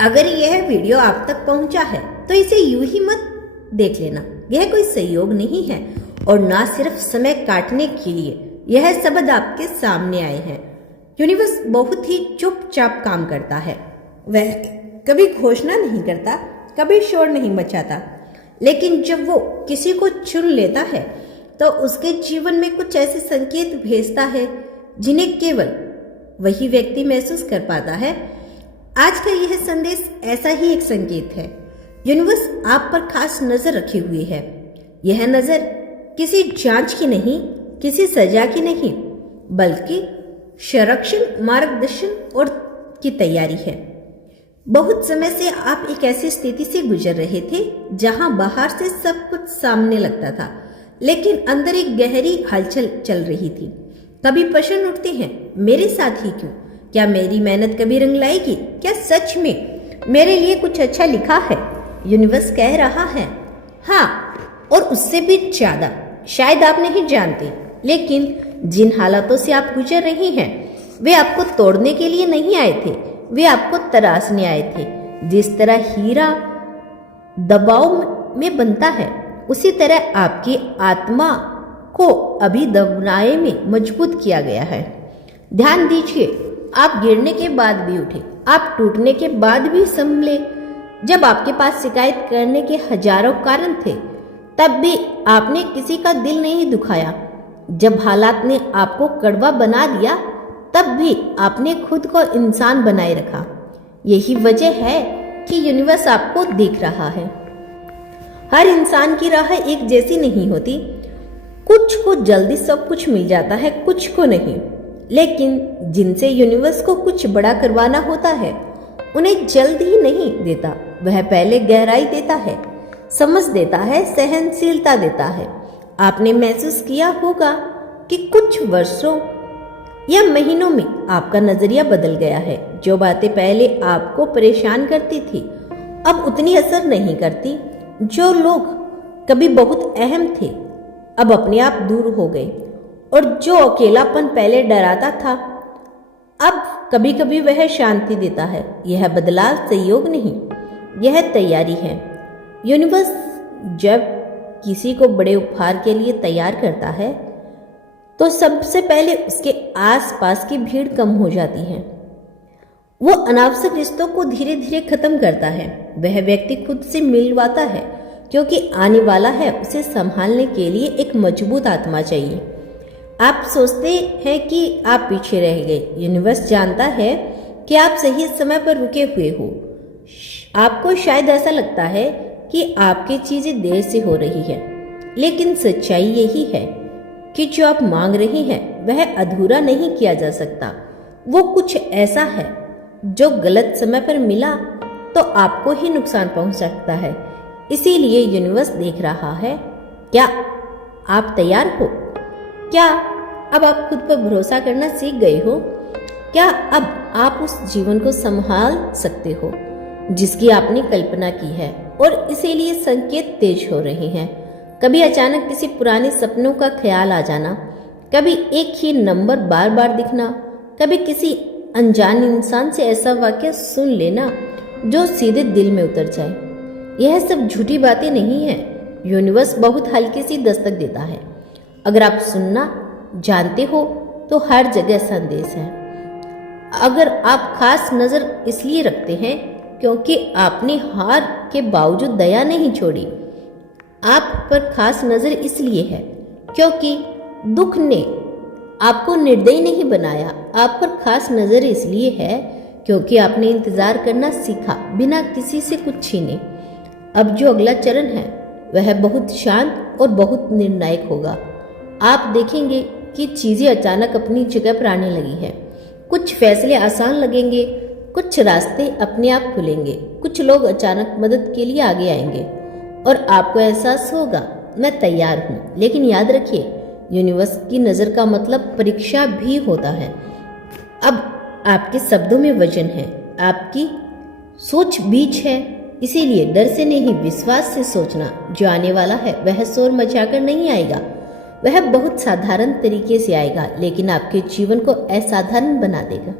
अगर यह वीडियो आप तक पहुंचा है तो इसे यूं ही मत देख लेना। यह कोई सहयोग नहीं है और ना सिर्फ समय काटने के लिए यह शब्द आपके सामने आए हैं। यूनिवर्स बहुत ही चुपचाप काम करता है। वह कभी घोषणा नहीं करता, कभी शोर नहीं मचाता, लेकिन जब वो किसी को चुन लेता है तो उसके जीवन में कुछ ऐसे संकेत भेजता है जिन्हें केवल वही व्यक्ति महसूस कर पाता है। आज का यह संदेश ऐसा ही एक संकेत है। यूनिवर्स आप पर खास नजर रखे हुए है। यह नजर किसी जांच की नहीं, किसी सजा की नहीं, बल्कि संरक्षण, मार्गदर्शन और की तैयारी है। बहुत समय से आप एक ऐसी स्थिति से गुजर रहे थे जहां बाहर से सब कुछ सामने लगता था, लेकिन अंदर एक गहरी हलचल चल रही थी। कभी प्रश्न उठते हैं, मेरे साथ ही क्यों? क्या मेरी मेहनत कभी रंग लाएगी? क्या सच में मेरे लिए कुछ अच्छा लिखा है? यूनिवर्स कह रहा है हाँ, और उससे भी ज्यादा। शायद आप नहीं जानते, लेकिन जिन हालातों से आप गुजर रहे हैं वे आपको तोड़ने के लिए नहीं आए थे, वे आपको तराशने आए थे। जिस तरह हीरा दबाव में बनता है, उसी तरह आपकी आत्मा को अभी दबाने में मजबूत किया गया है। ध्यान दीजिए, आप गिरने के बाद भी उठे, आप टूटने के बाद भी संभले। जब आपके पास शिकायत करने के हजारों कारण थे, तब भी आपने किसी का दिल नहीं दुखाया। जब हालात ने आपको कड़वा बना दिया, तब भी आपने खुद को इंसान बनाए रखा। यही वजह है कि यूनिवर्स आपको देख रहा है। हर इंसान की राह एक जैसी नहीं होती। कुछ को जल्दी सब कुछ मिल जाता है, कुछ को नहीं। लेकिन जिनसे यूनिवर्स को कुछ बड़ा करवाना होता है, उन्हें जल्द ही नहीं देता। वह पहले गहराई देता है, समझ देता है, सहनशीलता देता है। आपने महसूस किया होगा कि कुछ वर्षों या महीनों में आपका नजरिया बदल गया है। जो बातें पहले आपको परेशान करती थी, अब उतनी असर नहीं करती। जो लोग कभी बहुत अहम थे, अब अपने आप दूर हो गए। और जो अकेलापन पहले डराता था, अब कभी कभी वह शांति देता है। यह बदलाव संयोग नहीं, यह तैयारी है। यूनिवर्स जब किसी को बड़े उपहार के लिए तैयार करता है, तो सबसे पहले उसके आसपास की भीड़ कम हो जाती है। वो अनावश्यक रिश्तों को धीरे धीरे खत्म करता है। वह व्यक्ति खुद से मिलवाता है, क्योंकि आने वाला है उसे संभालने के लिए एक मजबूत आत्मा चाहिए। आप सोचते हैं कि आप पीछे रह गए। यूनिवर्स जानता है कि आप सही समय पर रुके हुए हो। आपको शायद ऐसा लगता है कि आपकी चीजें देर से हो रही है, लेकिन सच्चाई यही है कि जो आप मांग रहे हैं वह अधूरा नहीं किया जा सकता। वो कुछ ऐसा है जो गलत समय पर मिला तो आपको ही नुकसान पहुंच सकता है। इसीलिए यूनिवर्स देख रहा है। क्या आप तैयार हो? क्या अब आप खुद पर भरोसा करना सीख गए हो? क्या अब आप उस जीवन को संभाल सकते हो जिसकी आपने कल्पना की है? और इसीलिए संकेत तेज हो रहे हैं। कभी अचानक किसी पुराने सपनों का ख्याल आ जाना, कभी एक ही नंबर बार बार दिखना, कभी किसी अनजान इंसान से ऐसा वाक्य सुन लेना जो सीधे दिल में उतर जाए। यह सब झूठी बातें नहीं है। यूनिवर्स बहुत हल्की सी दस्तक देता है। अगर आप सुनना जानते हो तो हर जगह संदेश है। अगर आप खास नजर इसलिए रखते हैं क्योंकि आपने हार के बावजूद दया नहीं छोड़ी। आप पर खास नजर इसलिए है क्योंकि दुख ने आपको निर्दयी नहीं बनाया। आप पर खास नजर इसलिए है क्योंकि आपने इंतजार करना सीखा, बिना किसी से कुछ छीने। अब जो अगला चरण है वह बहुत शांत और बहुत निर्णायक होगा। आप देखेंगे कि चीजें अचानक अपनी जगह पर आने लगी है। कुछ फैसले आसान लगेंगे, कुछ रास्ते अपने आप खुलेंगे, कुछ लोग अचानक मदद के लिए आगे आएंगे और आपको एहसास होगा मैं तैयार हूँ। लेकिन याद रखिए, यूनिवर्स की नज़र का मतलब परीक्षा भी होता है। अब आपके शब्दों में वजन है, आपकी सोच बीज है। इसीलिए डर से नहीं, विश्वास से सोचना। जो आने वाला है वह शोर मचाकर नहीं आएगा, वह बहुत साधारण तरीके से आएगा, लेकिन आपके जीवन को असाधारण बना देगा।